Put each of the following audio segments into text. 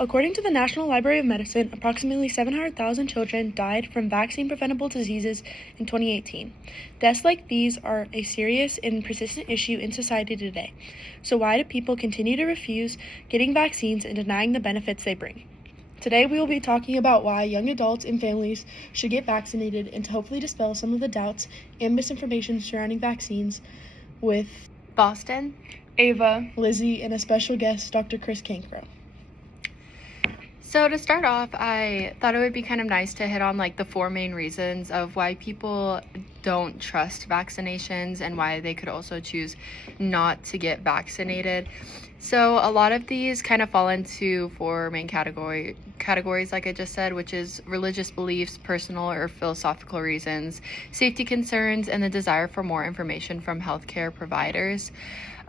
According to the National Library of Medicine, approximately 700,000 children died from vaccine-preventable diseases in 2018. Deaths like these are a serious and persistent issue in society today. So why do people continue to refuse getting vaccines and denying the benefits they bring? Today we will be talking about why young adults and families should get vaccinated and to hopefully dispel some of the doubts and misinformation surrounding vaccines with Boston, Ava, Lizzie, and a special guest, Dr. Chris Cankro. So to start off, I thought it would be kind of nice to hit on the four main reasons of why people don't trust vaccinations and why they could also choose not to get vaccinated. So a lot of these kind of fall into four main categories, like I just said, which is religious beliefs, personal or philosophical reasons, safety concerns, and the desire for more information from healthcare providers.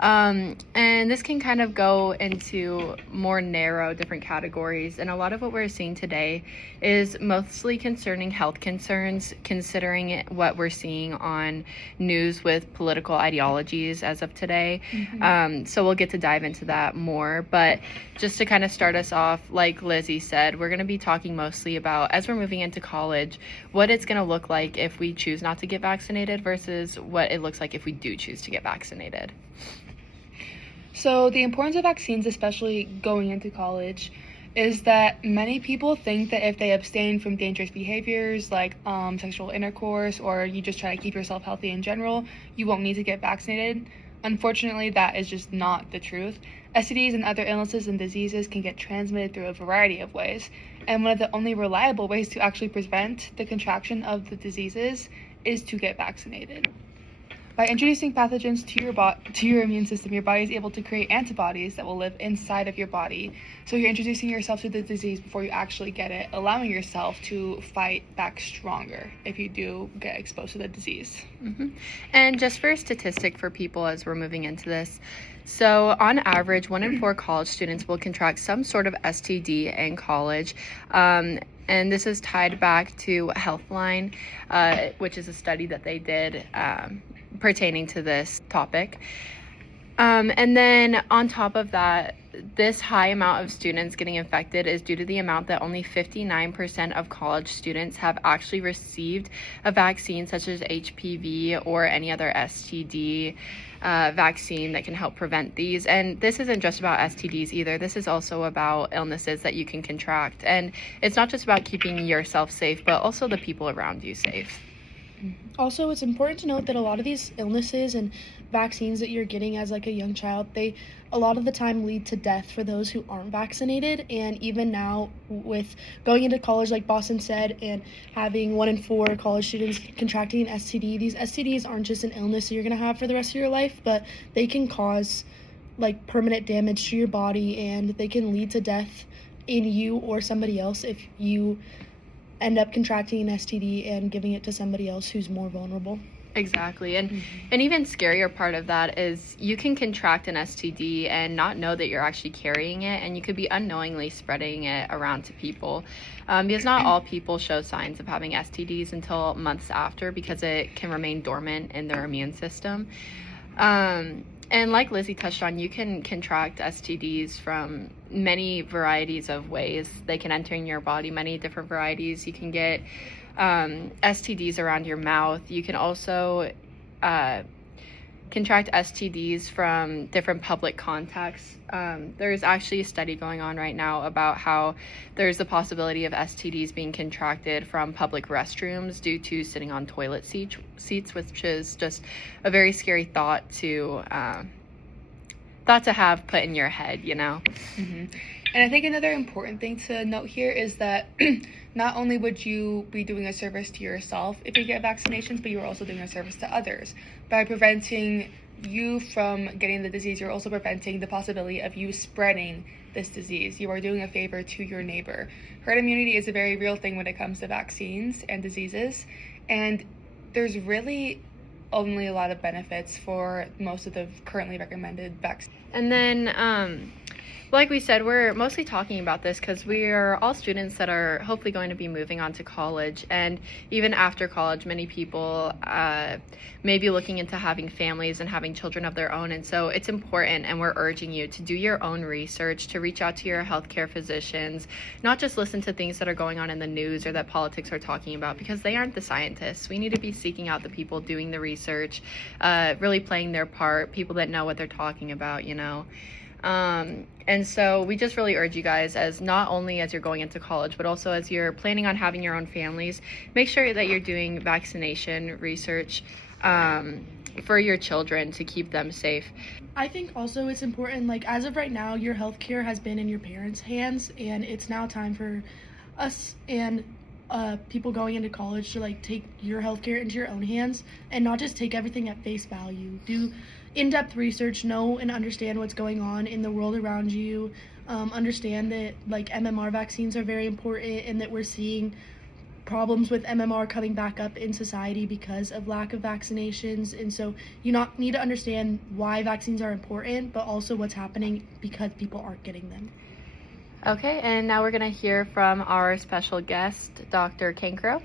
And this can kind of go into more narrow different categories. And a lot of what we're seeing today is mostly concerning health concerns, considering what we're seeing on news with political ideologies as of today. So we'll get to dive into that more. But just to kind of start us off, like Lizzie said, we're going to be talking mostly about, as we're moving into college, what it's going to look like if we choose not to get vaccinated versus what it looks like if we do choose to get vaccinated. So the importance of vaccines, especially going into college, is that many people think that if they abstain from dangerous behaviors like sexual intercourse, or you just try to keep yourself healthy in general, you won't need to get vaccinated. Unfortunately, that is just not the truth. STDs and other illnesses and diseases can get transmitted through a variety of ways, and one of the only reliable ways to actually prevent the contraction of the diseases is to get vaccinated. By introducing pathogens to your immune system, your body is able to create antibodies that will live inside of your body. So you're introducing yourself to the disease before you actually get it, allowing yourself to fight back stronger if you do get exposed to the disease. And just for a statistic for people as we're moving into this, so on average, 1 in 4 college students will contract some sort of STD in college. And this is tied back to Healthline, which is a study that they did pertaining to this topic. And then on top of that, this high amount of students getting infected is due to the amount that only 59% of college students have actually received a vaccine such as HPV or any other STD vaccine that can help prevent these. And this isn't just about STDs either. This is also about illnesses that you can contract. And it's not just about keeping yourself safe, but also the people around you safe. Also, it's important to note that a lot of these illnesses and vaccines that you're getting as a young child, they a lot of the time lead to death for those who aren't vaccinated. And even now, with going into college, like Boston said, and having 1 in 4 college students contracting an STD, these STDs aren't just an illness that you're going to have for the rest of your life, but they can cause permanent damage to your body, and they can lead to death in you or somebody else if you end up contracting an STD and giving it to somebody else who's more vulnerable. Exactly. And an even scarier part of that is you can contract an STD and not know that you're actually carrying it, and you could be unknowingly spreading it around to people. Because not all people show signs of having STDs until months after, because it can remain dormant in their immune system. And like Lizzie touched on, you can contract STDs from many varieties of ways. They can enter in your body, many different varieties. You can get STDs around your mouth. You can also contract STDs from different public contacts. There's actually a study going on right now about how there's a possibility of STDs being contracted from public restrooms due to sitting on toilet seats, which is just a very scary thought to have put in your head, you know? And I think another important thing to note here is that not only would you be doing a service to yourself if you get vaccinations, but you're also doing a service to others. By preventing you from getting the disease, you're also preventing the possibility of you spreading this disease. You are doing a favor to your neighbor. Herd immunity is a very real thing when it comes to vaccines and diseases, and there's really only a lot of benefits for most of the currently recommended vaccines. And then, like we said, we're mostly talking about this because we are all students that are hopefully going to be moving on to college. And even after college, many people may be looking into having families and having children of their own. And so it's important, and we're urging you to do your own research, to reach out to your healthcare physicians, not just listen to things that are going on in the news or that politics are talking about, because they aren't the scientists. We need to be seeking out the people doing the research, really playing their part, people that know what they're talking about, you know. And so we just really urge you guys, as not only as you're going into college, but also as you're planning on having your own families, make sure that you're doing vaccination research for your children to keep them safe. I think also it's important, like, as of right now, your healthcare has been in your parents' hands, and it's now time for us and people going into college to, like, take your healthcare into your own hands and not just take everything at face value. Do in-depth research, know and understand what's going on in the world around you. Understand that, like, MMR vaccines are very important, and that we're seeing problems with MMR coming back up in society because of lack of vaccinations. And so you need to understand why vaccines are important, but also what's happening because people aren't getting them. Okay, and now we're going to hear from our special guest, Dr. Cancro.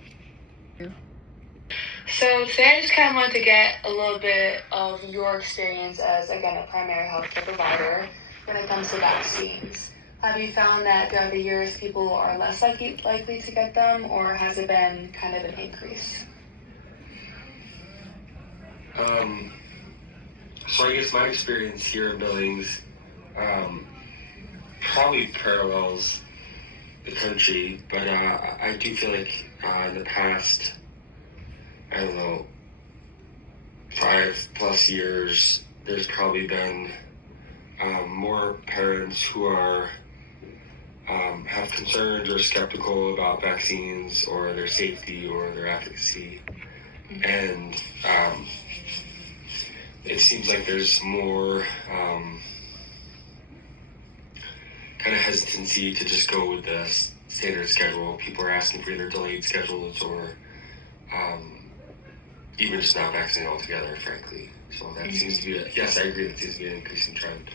So today I just kind of wanted to get a little bit of your experience as, again, a primary healthcare provider when it comes to vaccines. Have you found that throughout the years people are less likely to get them, or has it been kind of an increase? So I guess my experience here in Billings probably parallels the country, but I do feel like in the past, I don't know, 5+ years, there's probably been more parents who are have concerns or skeptical about vaccines or their safety or their efficacy. And it seems like there's more kind of hesitancy to just go with the standard schedule. People are asking for either delayed schedules or even just not vaccinated altogether, frankly. So that seems to be, yes, I agree, that seems to be an increasing trend.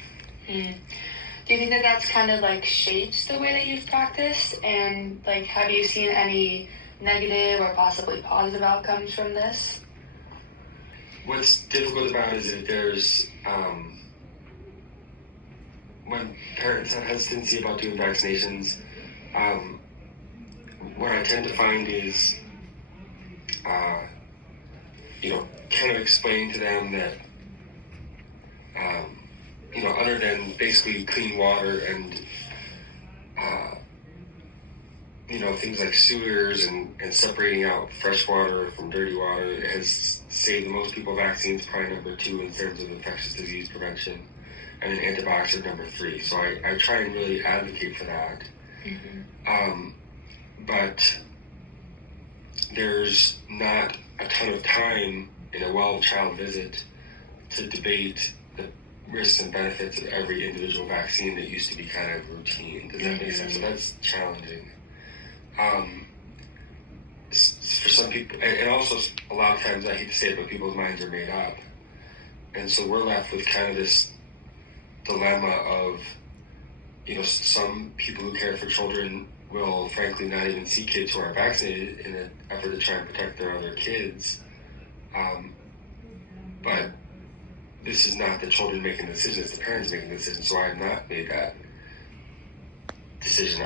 Do you think that that's kind of like shapes the way that you've practiced? And like, have you seen any negative or possibly positive outcomes from this? What's difficult about it is that there's, when parents have hesitancy about doing vaccinations, what I tend to find is, kind of explain to them that, other than basically clean water and, things like sewers and separating out fresh water from dirty water has saved most people vaccines, probably number 2 in terms of infectious disease prevention, and then antibiotics are number 3. So I try and really advocate for that. But there's not a ton of time in a well-child visit to debate the risks and benefits of every individual vaccine that used to be kind of routine. Does that make sense? So that's challenging. For some people, and also a lot of times, I hate to say it, but people's minds are made up. And so we're left with kind of this dilemma of, some people who care for children will frankly not even see kids who are vaccinated in an effort to try and protect their other kids. But this is not the children making the decision, it's the parents making the decision. So I have not made that decision.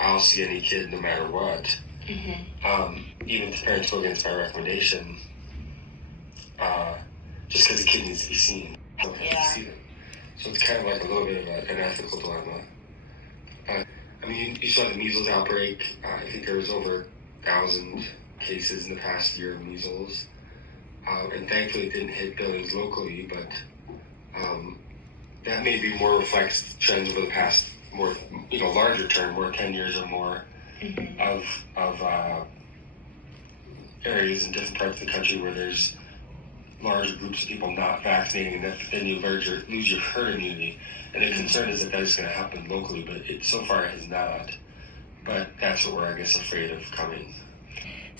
I'll see any kid no matter what. Even if the parents go against my recommendation, just because the kid needs to be seen. I don't have to see them. So it's kind of like a little bit of an ethical dilemma. You saw the measles outbreak. I think there was over 1,000 cases in the past year of measles. And thankfully it didn't hit Billings locally, but that maybe more reflects trends over the past more, larger term, more 10 years or more of areas in different parts of the country where there's large groups of people not vaccinating, and then you lose your herd immunity. And the concern is that is going to happen locally, but so far it has not. But that's what we're, I guess, afraid of coming.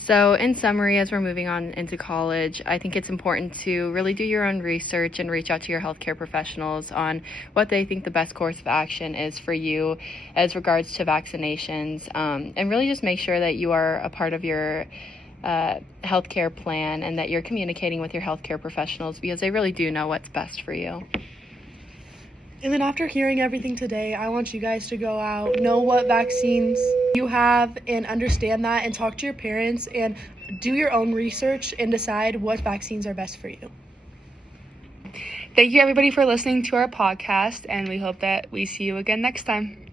So, in summary, as we're moving on into college, I think it's important to really do your own research and reach out to your healthcare professionals on what they think the best course of action is for you as regards to vaccinations, and really just make sure that you are a part of your healthcare plan and that you're communicating with your healthcare professionals because they really do know what's best for you. And then after hearing everything today, I want you guys to go out, know what vaccines you have, and understand that, and talk to your parents and do your own research and decide what vaccines are best for you. Thank you, everybody, for listening to our podcast, and we hope that we see you again next time.